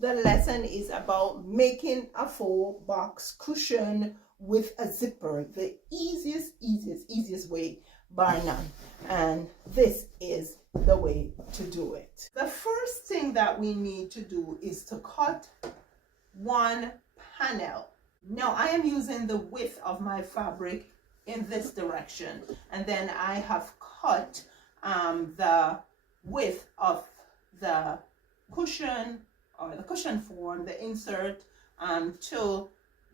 the lesson is about making a full box cushion with a zipper, the easiest way bar none. And this is the way to do it. The first thing that we need to do is to cut one panel. Now I am using the width of my fabric in this direction, and then I have cut the width of the cushion, or the cushion form, the insert, to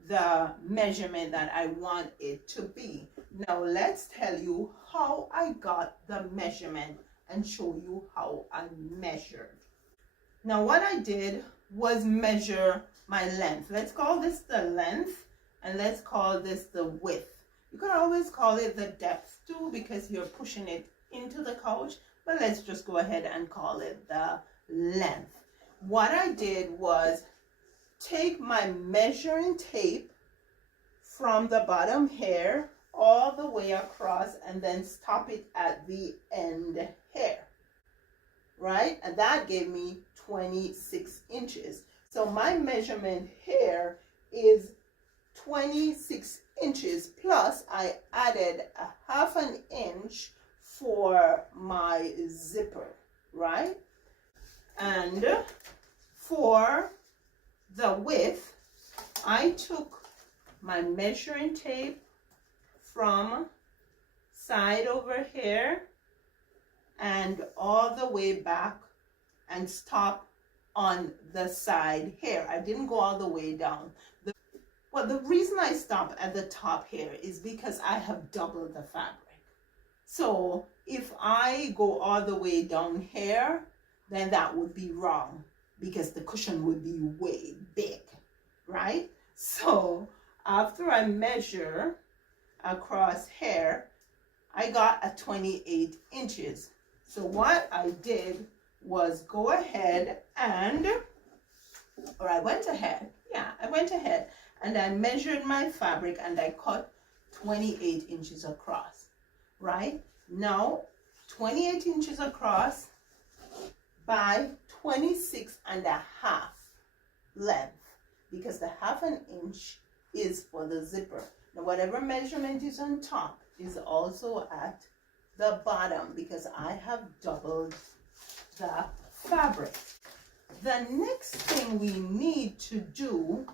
the measurement that I want it to be. Now let's tell you how I got the measurement and show you how I measured. Now what I did was measure my length. Let's call this the length, and let's call this the width. You can always call it the depth too, because you're pushing it into the couch, but let's just go ahead and call it the length. What I did was take my measuring tape from the bottom here all the way across and then stop it at the end here, right? And that gave me 26 inches. So my measurement here is 26 inches, plus I added a half an inch for my zipper, right? And for the width, I took my measuring tape from side over here and all the way back and stop on the side here. I didn't go all the way down. Well, the reason I stop at the top here is because I have doubled the fabric. So if I go all the way down here, then that would be wrong, because the cushion would be way big, right? So after I measure across here, I got a 28 inches. So what I did was go ahead and, or I went ahead and I measured my fabric and I cut 28 inches across, right? Now 28 inches across by 26 and a half length, because the half an inch is for the zipper. Now whatever measurement is on top is also at the bottom, because I have doubled the fabric. The next thing we need to do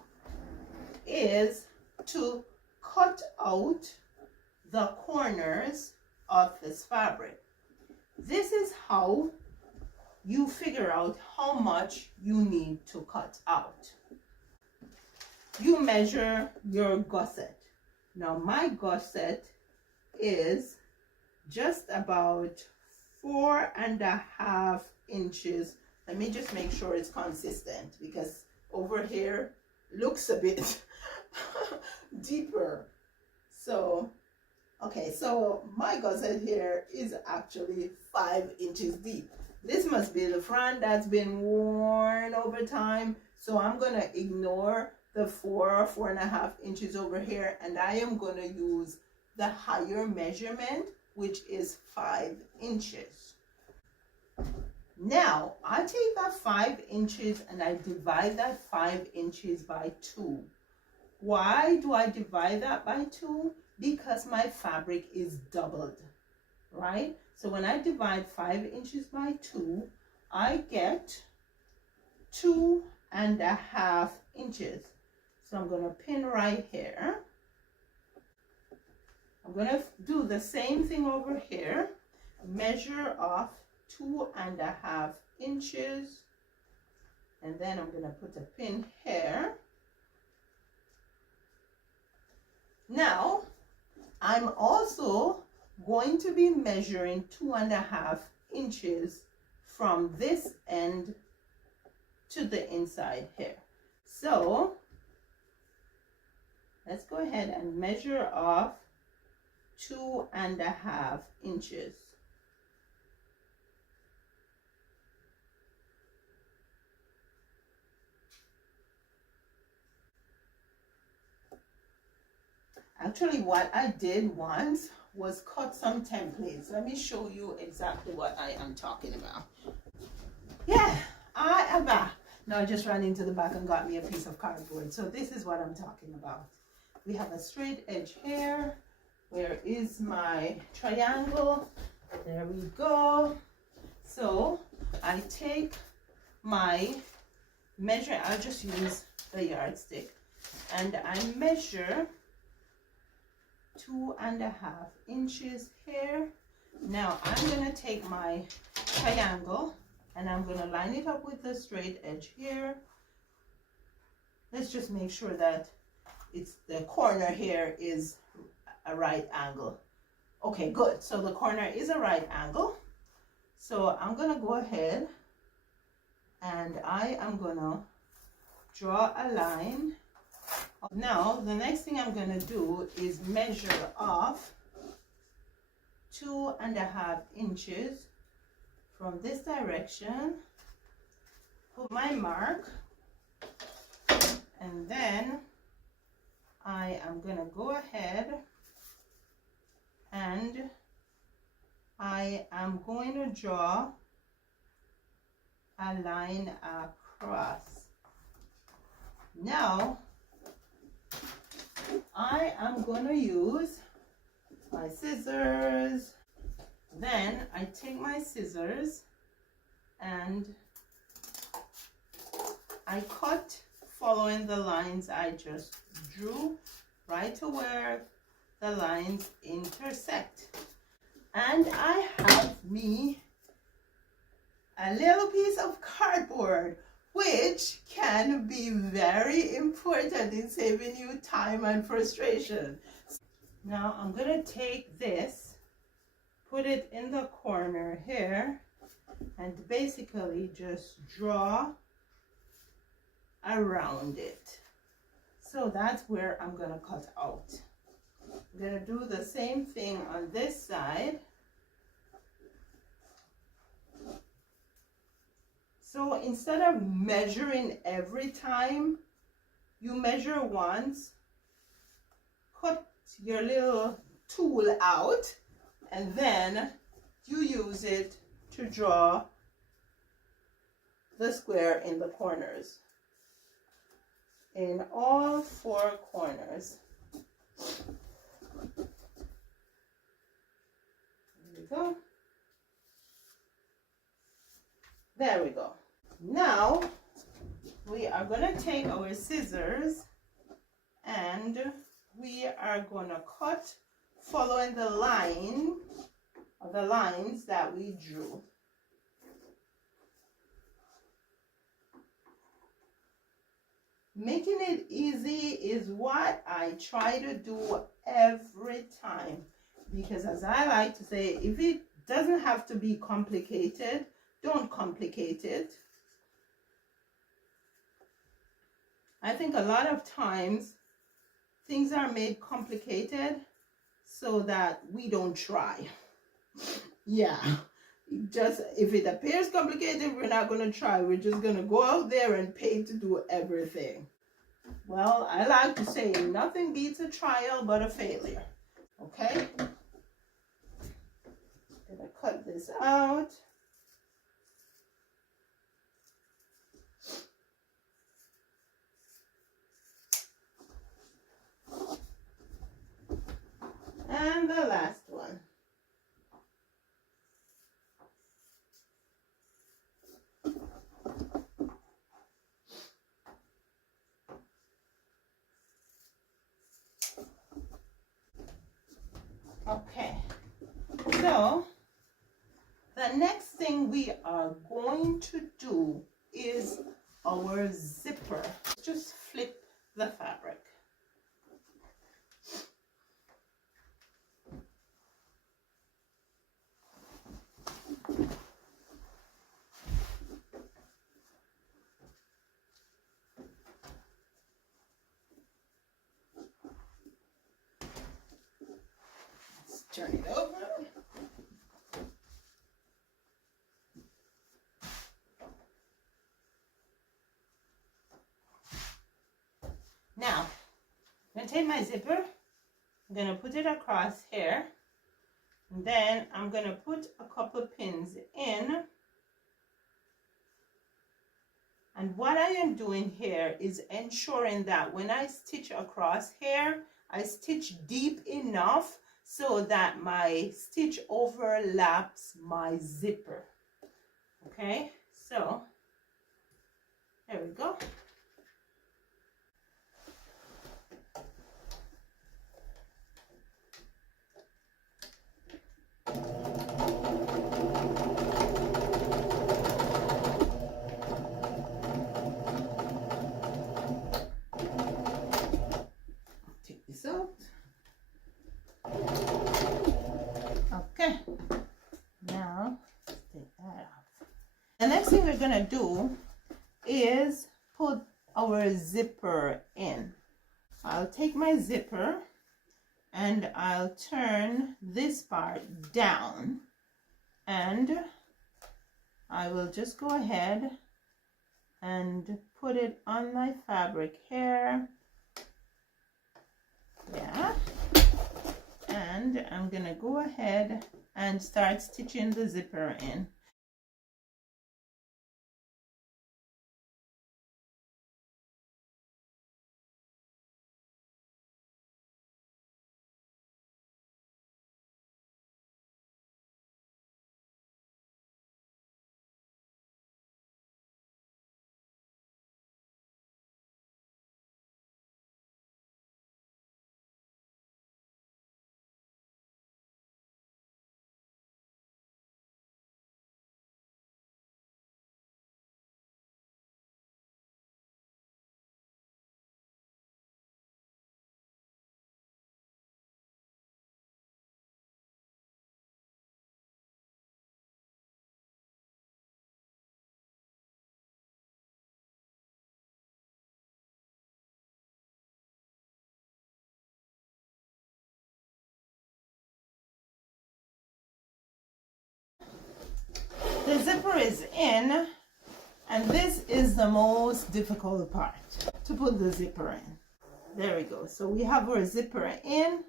is to cut out the corners of this fabric. This is how you figure out how much you need to cut out. You measure your gusset. Now my gusset is just about 4.5 inches. Let me just make sure it's consistent, because over here looks a bit deeper. So okay, so my gusset here is actually 5 inches deep. This must be the front that's been worn over time, so I'm gonna ignore the 4.5 inches over here, and I am gonna use the higher measurement, which is 5 inches. Now I take that 5 inches and I divide that 5 inches by 2. Why do I divide that by 2? Because my fabric is doubled, right? So when I divide 5 inches by 2, I get 2.5 inches. So I'm going to pin right here. I'm going to do the same thing over here. Measure off 2.5 inches. And then I'm going to put a pin here. Now, I'm also going to be measuring 2.5 inches from this end to the inside here. So let's go ahead and measure off 2.5 inches. Actually, what I did once was cut some templates. Let me show you exactly what I am talking about. Yeah, I am back. No, I just ran into the back and got me a piece of cardboard. So this is what I'm talking about. We have a straight edge here. Where is my triangle? There we go. So I take my measure, I'll just use the yardstick, and I measure 2.5 inches here. Now I'm gonna take my triangle and I'm gonna line it up with the straight edge here. Let's just make sure that it's the corner here is a right angle. Okay, good. So the corner is a right angle. So I'm gonna go ahead and I am gonna draw a line. Now the next thing I'm gonna do is measure off 2.5 inches from this direction, put my mark, and then I am gonna go ahead and I am going to draw a line across. Now I am going to use my scissors. Then I take my scissors and I cut following the lines I just drew right to where the lines intersect. And I have me a little piece of cardboard, which can be very important in saving you time and frustration. Now I'm going to take this, put it in the corner here, and basically just draw around it. So that's where I'm going to cut out. I'm going to do the same thing on this side. So instead of measuring every time you measure once, cut your little tool out and then you use it to draw the square in the corners, in all 4 corners. There we go. There we go. Now we are going to take our scissors and we are going to cut following the line or the lines that we drew. Making it easy is what I try to do every time, because as I like to say, if it doesn't have to be complicated, don't complicate it. I think a lot of times things are made complicated so that we don't try. Yeah, just if it appears complicated, we're not going to try. We're just going to go out there and pay to do everything. Well, I like to say nothing beats a trial but a failure. Okay? I'm going to cut this out. And the last one. Okay, so the next thing we are going to do is our zipper. Just flip the fabric. Let's turn it over. Now, I'm going to take my zipper, I'm going to put it across here, and then I'm going to put a couple of pins in, And what I am doing here is ensuring that when I stitch across here, I stitch deep enough so that my stitch overlaps my zipper. Okay, so there we go. Take this out. Okay, now take that off. The next thing we're gonna do is put our zipper in. I'll take my zipper and I'll turn this part down, and I will just go ahead and put it on my fabric here. Yeah, and I'm gonna go ahead and start stitching the zipper in. The zipper is in, and this is the most difficult part, to put the zipper in. There we go. So we have our zipper in.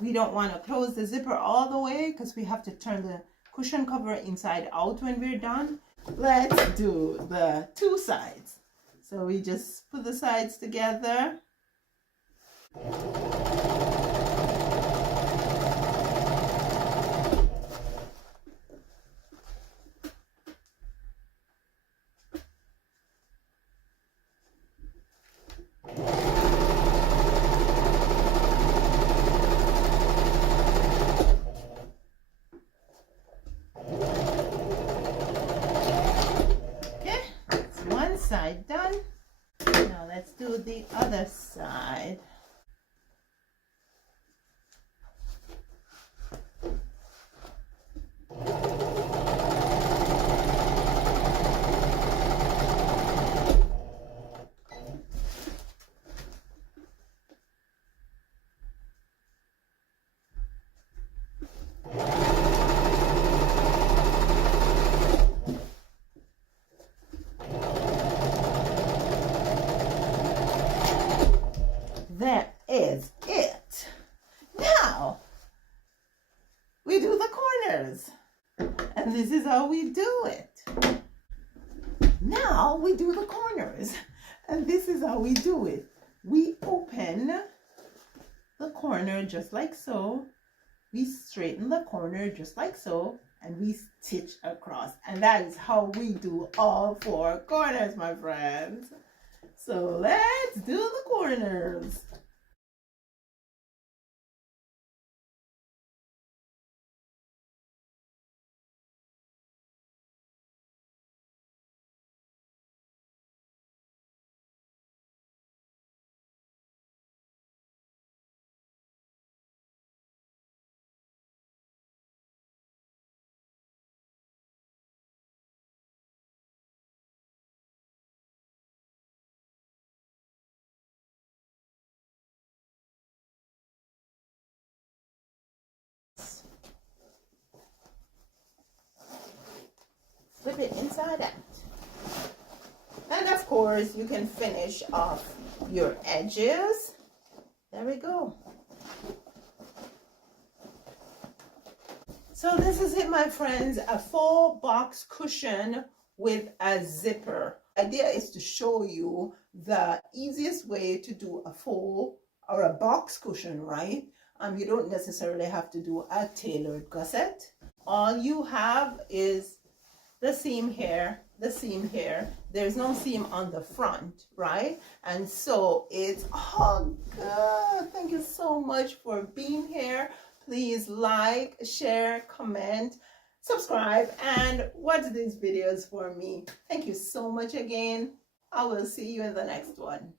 We don't want to close the zipper all the way because we have to turn the cushion cover inside out when we're done. Let's do the two sides. So we just put the sides together. Side done. Now let's do the other side. That is it. Now we do the corners, and this is how we do it. Now we do the corners, and this is how we do it. We open the corner just like so, we straighten the corner just like so, and we stitch across. And that is how we do all four corners, my friends. So let's do the corners. Flip it inside out. And of course, you can finish off your edges. There we go. So this is it, my friends, a 4-box cushion with a zipper. The idea is to show you the easiest way to do a faux or a box cushion, right? You don't necessarily have to do a tailored gusset. All you have is the seam here, the seam here. There's no seam on the front, right? And so it's all good. Thank you so much for being here. Please like, share, comment, subscribe, and watch these videos for me. Thank you so much again. I will see you in the next one.